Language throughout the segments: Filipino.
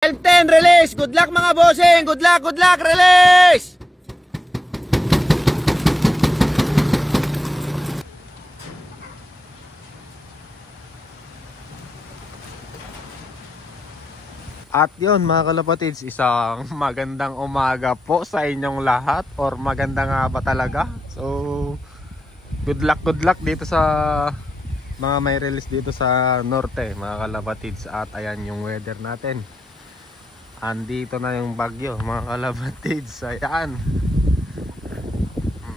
12-10, release! Good luck mga bossing! Good luck, release! At yun mga kalapatids, isang magandang umaga po sa inyong lahat, or maganda nga ba talaga. So good luck dito sa mga may release dito sa norte mga kalapatids. At ayan yung weather natin, andito na yung bagyo mga kalapatids. Ayan,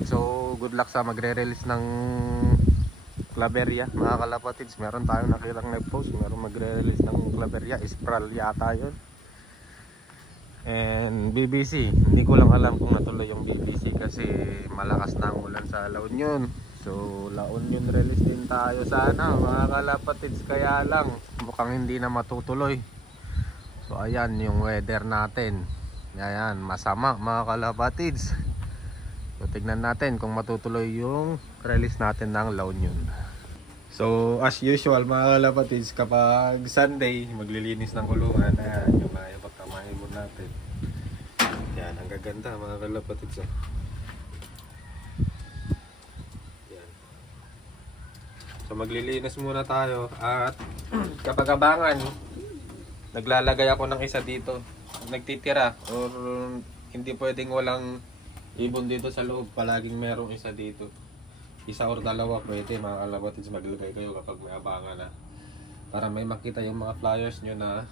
so good luck sa magre-release ng Claveria mga kalapatids. Meron tayong nakitang nag-post, meron magre-release ng Claveria, Spral yata yun, and BBC. Hindi ko lang alam kung natuloy yung BBC kasi malakas na ang ulan sa La Union. So La Union release din tayo sana mga kalapatids, kaya lang mukhang hindi na matutuloy. So ayan yung weather natin, ayan, masama mga kalapatids. So tignan natin kung matutuloy yung release natin ng La Union. So as usual mga kalapatids, kapag Sunday maglilinis ng kulungan. Ayan yung mga pagkamaibon natin. Yan, ang gaganda mga kalapatids. Yan. So maglilinis muna tayo. At kapag abangan, naglalagay ako ng isa dito, nagtitira, or hindi pwedeng walang ibon dito sa loob. Palaging merong isa dito, isa or dalawa pwede mga kalapatids. Maglagay kayo kapag may abangan na, para may makita yung mga flyers nyo na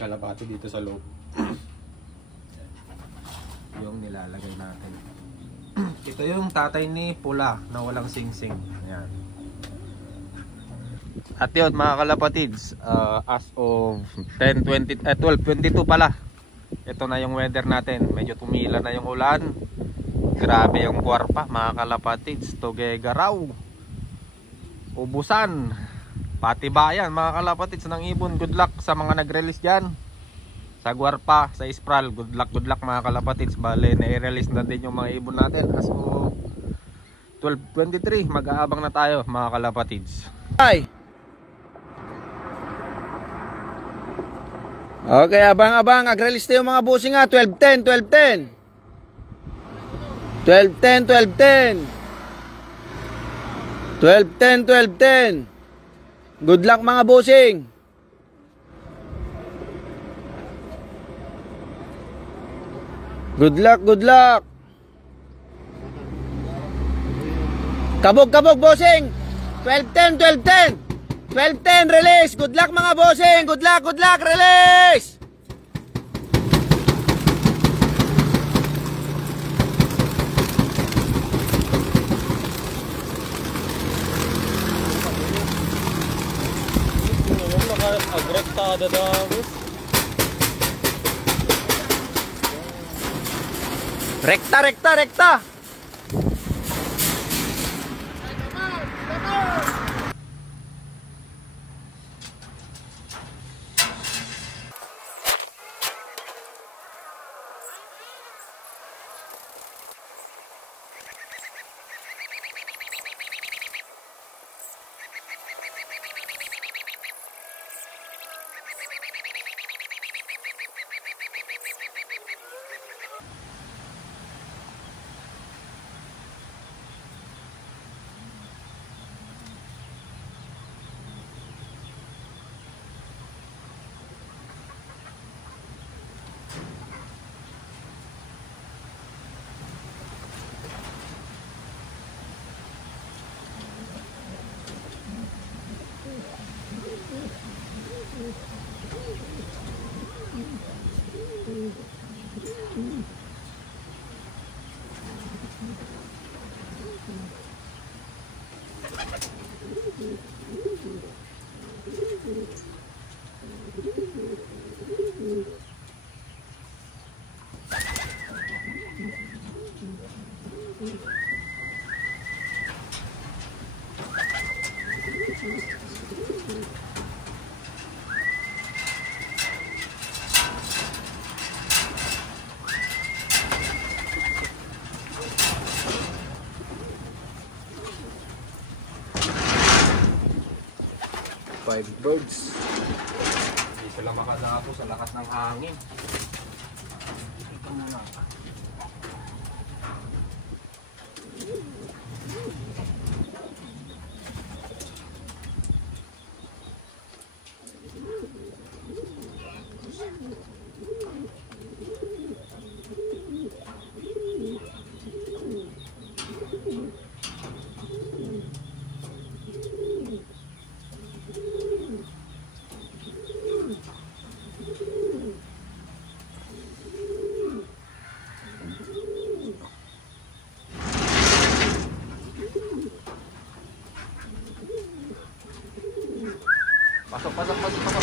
kalapati dito sa loob. Yung nilalagay natin. Ito yung tatay ni pula na walang sing-sing. Ayan. At yun mga kalapatids, as of 12:22 pala, ito na yung weather natin. Medyo tumila na yung ulan. Grabe yung Guarpa mga kalapatids, Tuguegarao, Ubusan, pati bayan mga kalapatids ng ibon. Good luck sa mga nag-release dyan sa Guarpa, sa Spral. Good luck mga kalapatids. Bale, na-release na din yung mga ibon natin. As of 12:23, mag-aabang na tayo mga kalapatids. Ay! Okay, abang-abang. Ag-release tayo mga bossing nga. 12-10. 12-10. 12-10. Good luck mga bossing. Good luck. Kabog bossing. 12-10. 12-10, release. Good luck mga bossing. Good luck, release. Agrektada dapat. Rekta. Five birds. sila makadako sa lakas ng hangin. Ito muna. Pasok.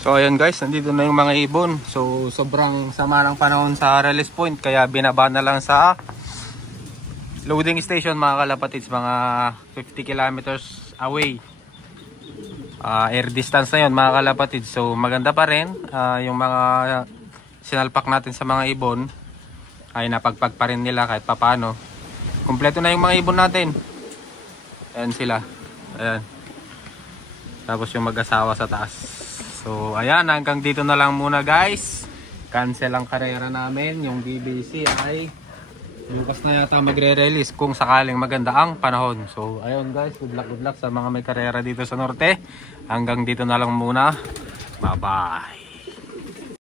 So ayun guys, nandito na yung mga ibon. So sobrang sama ng panahon sa release point, kaya binaba na lang sa loading station mga kalapatids, mga 50 kilometers away. Air distance na yun mga kalapatids. So maganda pa rin, yung mga sinalpak natin sa mga ibon ay napagpag pa rin nila kahit papano. Kompleto na yung mga ibon natin. Ayan sila. Ayan. Tapos yung mag-asawa sa taas. So ayan, hanggang dito na lang muna guys. Cancel ang karera namin. Yung BBC ay bukas na yata magre-release kung sakaling maganda ang panahon. So ayun guys, good luck sa mga may karera dito sa norte. Hanggang dito na lang muna. Bye bye.